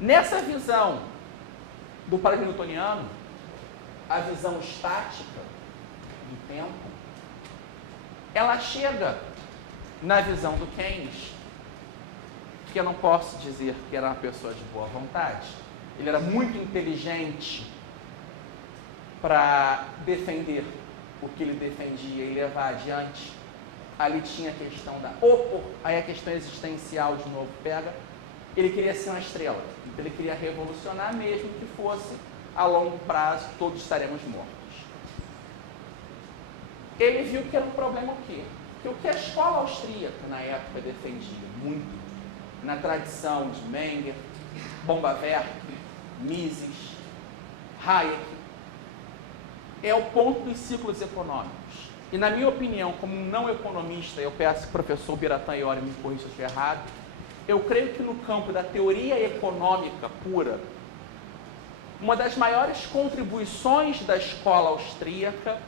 Nessa visão do paradigma newtoniano, a visão estática do tempo, ela chega na visão do Keynes, que eu não posso dizer que era uma pessoa de boa vontade. Ele era muito inteligente para defender o que ele defendia e levar adiante. Ali tinha a questão aí a questão existencial de novo pega. Ele queria ser uma estrela, então ele queria revolucionar, mesmo que fosse a longo prazo, todos estaremos mortos. Ele viu que era um problema o quê? Que o que a escola austríaca na época defendia muito, na tradição de Menger, Bombaverk, Mises, Hayek, é o ponto dos ciclos econômicos. E na minha opinião, como um não economista, eu peço que o professor Biratã Iori me corrija se eu estiver errado, eu creio que no campo da teoria econômica pura, uma das maiores contribuições da escola austríaca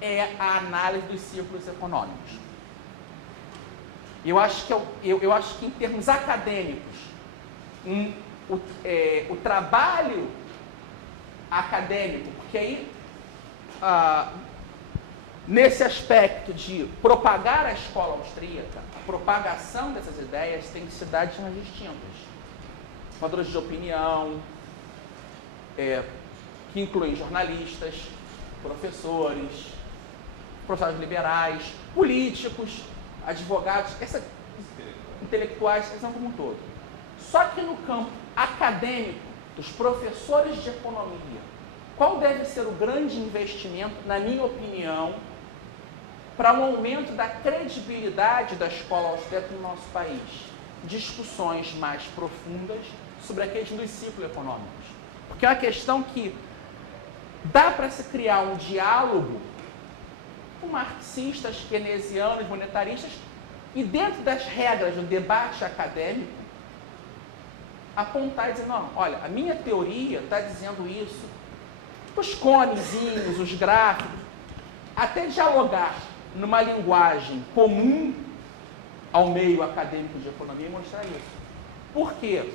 é a análise dos ciclos econômicos. Eu acho que em termos acadêmicos, o trabalho acadêmico, porque aí, nesse aspecto de propagar a escola austríaca, a propagação dessas ideias tem que se dar de formas distintas. Formadores de opinião, que incluem jornalistas, professores liberais, políticos, advogados, intelectuais, questão como um todo. Só que no campo acadêmico, dos professores de economia, qual deve ser o grande investimento, na minha opinião, para um aumento da credibilidade da escola austríaca no nosso país? Discussões mais profundas sobre a questão dos ciclos econômicos. Porque é uma questão que dá para se criar um diálogo com marxistas, keynesianos, monetaristas, e dentro das regras do debate acadêmico, apontar e dizer, não, olha, a minha teoria está dizendo isso, os conezinhos, os gráficos, até dialogar numa linguagem comum ao meio acadêmico de economia e mostrar isso. Por quê?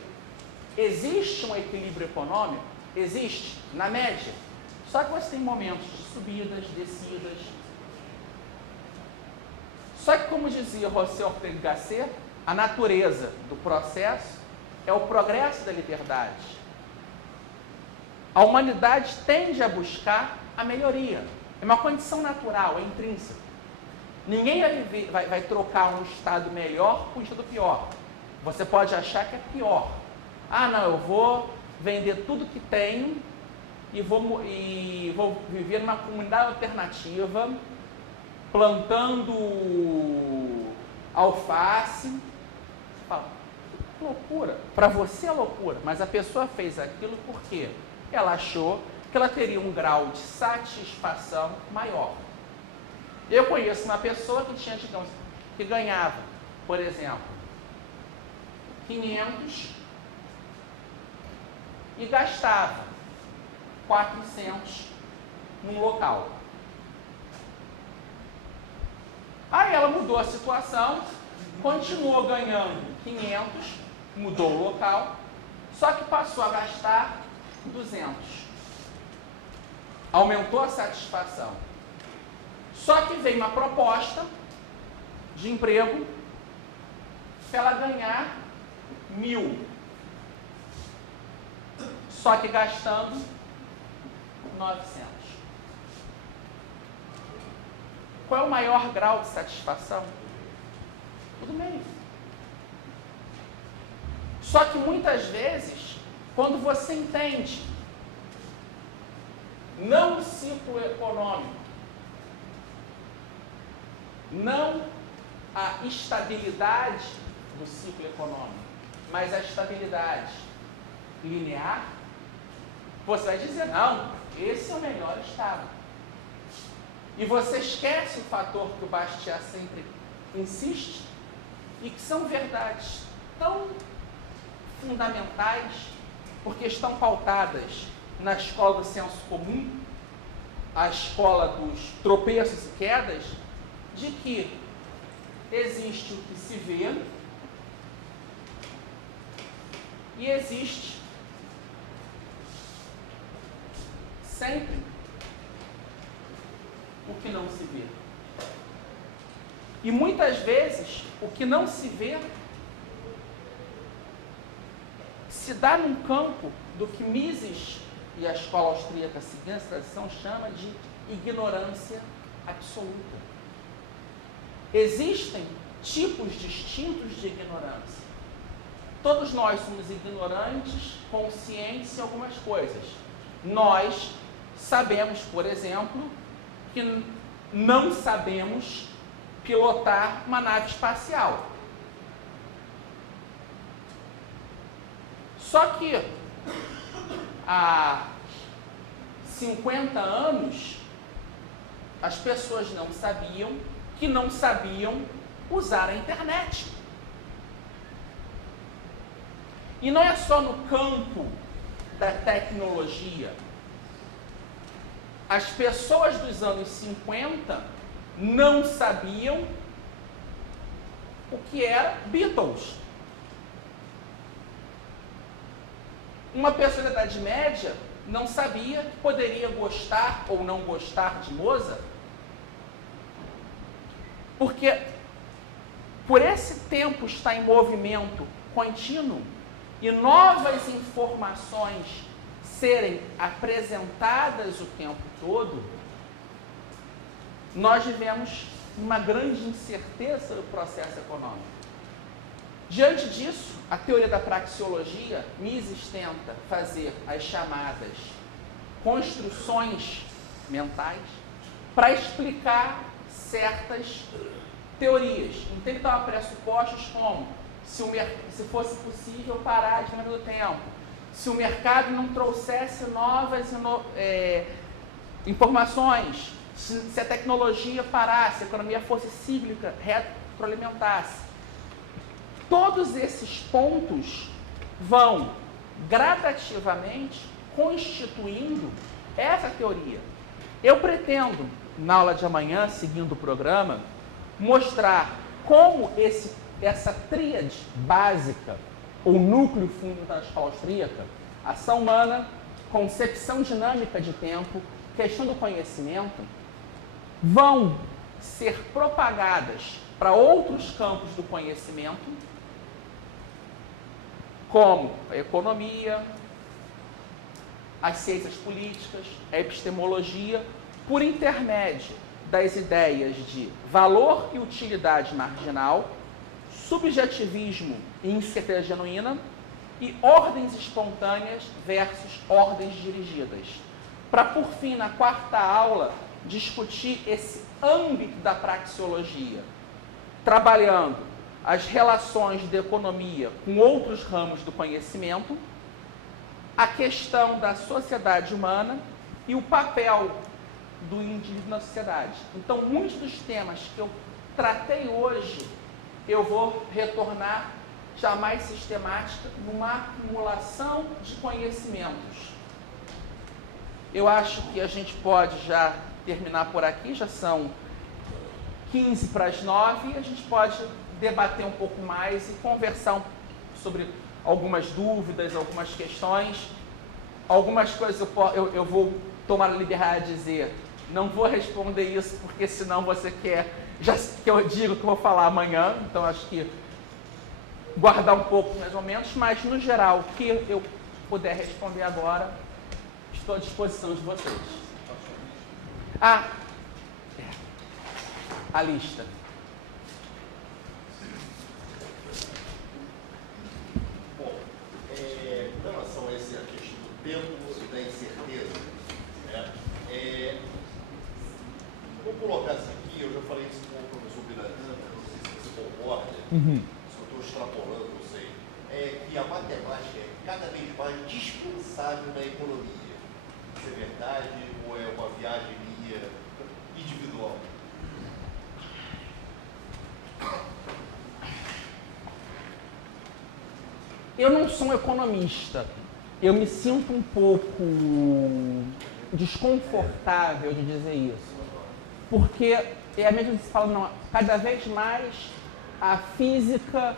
Existe um equilíbrio econômico? Existe, na média. Só que você tem momentos de subidas, descidas. Só que, como dizia José Ortega y Gasset, a natureza do processo é o progresso da liberdade. A humanidade tende a buscar a melhoria. É uma condição natural, é intrínseca. Ninguém vai trocar um estado melhor por um estado pior. Você pode achar que é pior. Ah, não, eu vou vender tudo que tenho e vou viver numa comunidade alternativa, plantando alface. Você fala, que loucura. Para você é loucura, mas a pessoa fez aquilo porque ela achou que ela teria um grau de satisfação maior. Eu conheço uma pessoa que tinha, digamos, que ganhava, por exemplo, 500 e gastava 400 num local. Aí ela mudou a situação, continuou ganhando 500, mudou o local, só que passou a gastar 200. Aumentou a satisfação. Só que veio uma proposta de emprego para ela ganhar 1.000. Só que gastando 900. Qual é o maior grau de satisfação? Tudo meio. Só que muitas vezes, quando você entende não o ciclo econômico, não a estabilidade do ciclo econômico, mas a estabilidade linear, você vai dizer, não, esse é o melhor estado. E você esquece o fator que o Bastiat sempre insiste, e que são verdades tão fundamentais, porque estão pautadas na escola do senso comum, a escola dos tropeços e quedas, de que existe o que se vê e existe sempre o que não se vê. E muitas vezes o que não se vê se dá num campo do que Mises e a escola austríaca seguindo essa tradição chama de ignorância absoluta. Existem tipos distintos de ignorância. Todos nós somos ignorantes, conscientes em algumas coisas. Nós sabemos, por exemplo, que não sabemos pilotar uma nave espacial. Só que há 50 anos as pessoas não sabiam que não sabiam usar a internet. E não é só no campo da tecnologia. As pessoas dos anos 50 não sabiam o que era Beatles. Uma pessoa da Idade Média não sabia que poderia gostar ou não gostar de Mozart. Porque por esse tempo estar em movimento contínuo e novas informações serem apresentadas o tempo todo, nós vivemos uma grande incerteza do processo econômico. Diante disso, a teoria da praxeologia, Mises tenta fazer as chamadas construções mentais para explicar certas teorias. Então ele toma pressupostos como se fosse possível parar de do tempo, se o mercado não trouxesse novas informações, se a tecnologia parasse, a economia fosse cíclica, retroalimentasse. Todos esses pontos vão gradativamente constituindo essa teoria. Eu pretendo, na aula de amanhã, seguindo o programa, mostrar como essa tríade básica, ou núcleo fundamental da escola austríaca, ação humana, concepção dinâmica de tempo, questão do conhecimento, vão ser propagadas para outros campos do conhecimento, como a economia, as ciências políticas, a epistemologia, por intermédio das ideias de valor e utilidade marginal, subjetivismo e incerteza genuína e ordens espontâneas versus ordens dirigidas. Para, por fim, na quarta aula, discutir esse âmbito da praxeologia, trabalhando as relações da economia com outros ramos do conhecimento, a questão da sociedade humana e o papel do indivíduo na sociedade. Então, muitos dos temas que eu tratei hoje, eu vou retornar já mais sistemática numa acumulação de conhecimentos. Eu acho que a gente pode já terminar por aqui, já são 15 para as 9, e a gente pode debater um pouco mais e conversar sobre algumas dúvidas, algumas questões. Algumas coisas eu vou tomar a liberdade de dizer, não vou responder isso porque senão você quer que eu diga o que eu vou falar amanhã, então acho que guardar um pouco mais ou menos, mas no geral, o que eu puder responder agora, estou à disposição de vocês. A lista. Bom, com relação a essa questão do tempo e da incerteza, né, vou colocar isso aqui, eu já falei isso com o professor Biratã, não sei se você concorda, se eu estou extrapolando, não sei, que a matemática é cada vez mais dispensável na economia. Isso é verdade ou é uma viagem minha individual? Eu não sou um economista. Eu me sinto um pouco desconfortável de dizer isso. Porque é a mesma que se fala, não, cada vez mais a física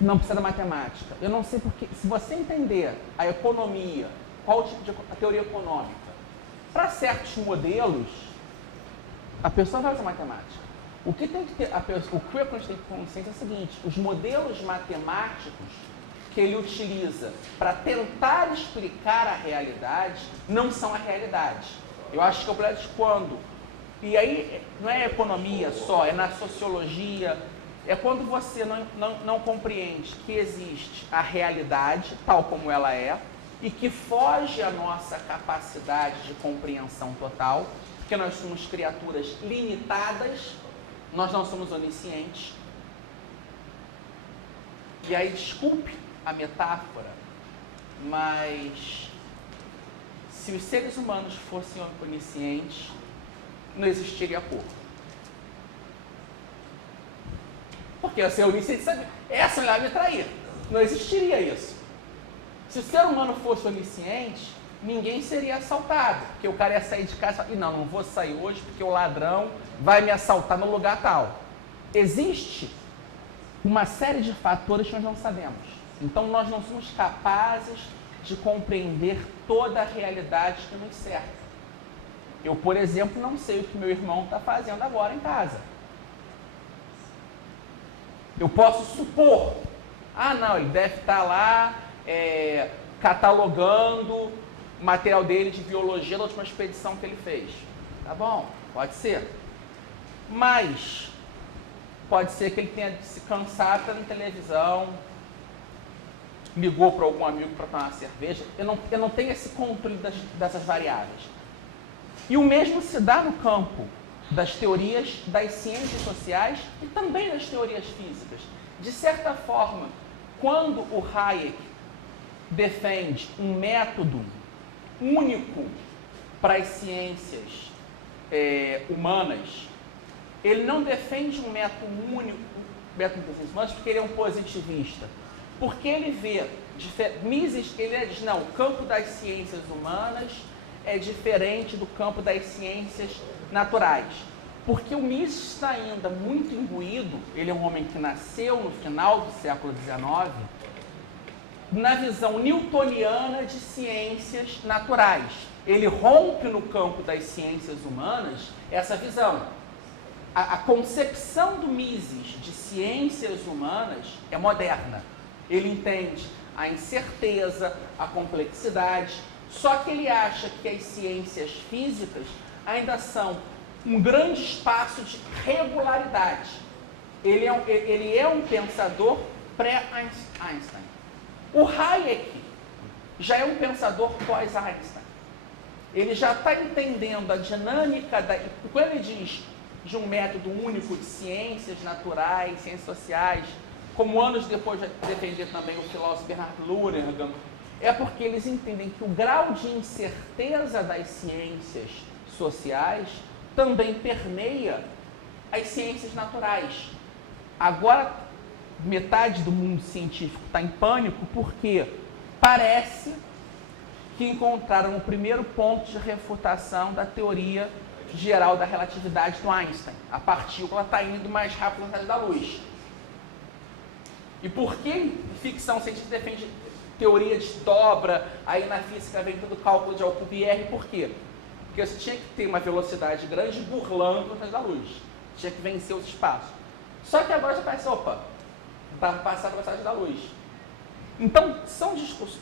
não precisa da matemática. Eu não sei porque, se você entender a economia, qual o tipo de a teoria econômica, Para certos modelos, a pessoa vai fazer matemática. O que tem que ter, o que o Economist tem que ter consciência é o seguinte: os modelos matemáticos que ele utiliza para tentar explicar a realidade não são a realidade. Eu acho que é o problema de quando, e aí não é economia só, é na sociologia, é quando você não compreende que existe a realidade tal como ela é e que foge à nossa capacidade de compreensão total, porque nós somos criaturas limitadas, nós não somos oniscientes. E aí, desculpe a metáfora, mas se os seres humanos fossem oniscientes, não existiria corpo. Porque eu ser onisciente, sabe? Essa mulher vai me trair. Não existiria isso. Se o ser humano fosse onisciente, ninguém seria assaltado. Porque o cara ia sair de casa e não vou sair hoje porque o ladrão vai me assaltar no lugar tal. Existe uma série de fatores que nós não sabemos. Então nós não somos capazes de compreender toda a realidade que nos cerca. Eu, por exemplo, não sei o que meu irmão está fazendo agora em casa. Eu posso supor, ele deve estar lá catalogando o material dele de biologia da última expedição que ele fez. Tá bom, pode ser. Mas pode ser que ele tenha se cansado na televisão, ligou para algum amigo para tomar uma cerveja. Eu não tenho esse controle dessas variáveis. E o mesmo se dá no campo das teorias das ciências sociais e também das teorias físicas. De certa forma, quando o Hayek defende um método único para as ciências humanas, ele não defende um método único, método das ciências humanas, porque ele é um positivista. Porque ele vê, Mises, ele diz, não, o campo das ciências humanas é diferente do campo das ciências naturais. Porque o Mises está ainda muito imbuído, ele é um homem que nasceu no final do século XIX, na visão newtoniana de ciências naturais. Ele rompe no campo das ciências humanas essa visão. A concepção do Mises de ciências humanas é moderna. Ele entende a incerteza, a complexidade, só que ele acha que as ciências físicas ainda são um grande espaço de regularidade. Ele é um pensador pré-Einstein. O Hayek já é um pensador pós-Einstein. Ele já está entendendo a dinâmica quando ele diz de um método único de ciências naturais, ciências sociais, como anos depois vai defender também o filósofo Bernard Lonergan, é porque eles entendem que o grau de incerteza das ciências sociais também permeia as ciências naturais. Agora, metade do mundo científico está em pânico porque parece que encontraram o primeiro ponto de refutação da teoria geral da relatividade do Einstein. A partícula está indo mais rápido na velocidade da luz. E por que ficção científica defende teoria de dobra, aí na física vem todo o cálculo de Alcubierre? Por quê? Porque você tinha que ter uma velocidade grande burlando a velocidade da luz. Tinha que vencer os espaços. Só que agora você pensa, está passando a velocidade da luz. Então, são discursos.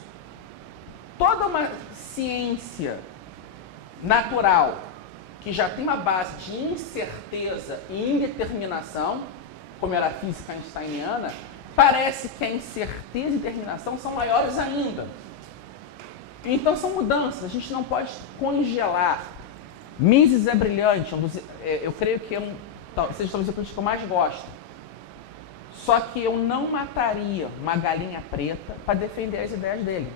Toda uma ciência natural que já tem uma base de incerteza e indeterminação, como era a física einsteiniana, parece que a incerteza e indeterminação são maiores ainda. Então são mudanças, a gente não pode congelar. Mises é brilhante, eu creio que seja talvez a política que eu mais gosto. Só que eu não mataria uma galinha preta para defender as ideias dele.